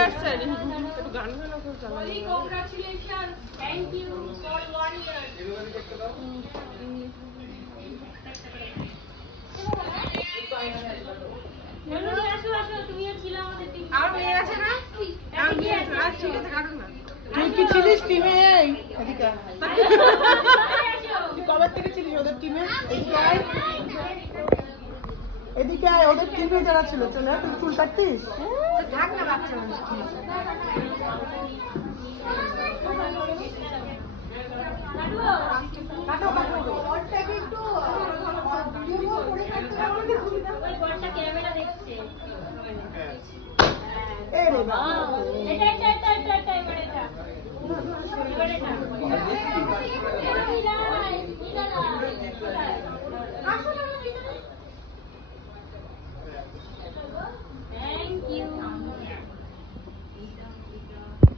আসছে একটু গান গান করে চালানো কংগ্রাচুলেশন থ্যাংক ইউ ফর 1 ইয়ার আসো আসো তুমিও ছিল আমাদের টিম আর মেয়ে আছে না আর মেয়ে আছে আর ঠিক আছে কাটুন না তুই কি ছিলিস টিমে এদিকে তুই কবে থেকে ছিলিস ওদের টিমে এদিকে আয় ওদের টিমে যারা ছিল চলে তুই চুল কাটতিস থাক না বাচ্চা মানুষ কাটো কাটো ওরটাকে একটু ভিডিও করে কাটতে হবে ওই বড়টা ক্যামেরা দেখছে এই রে বাবা এটা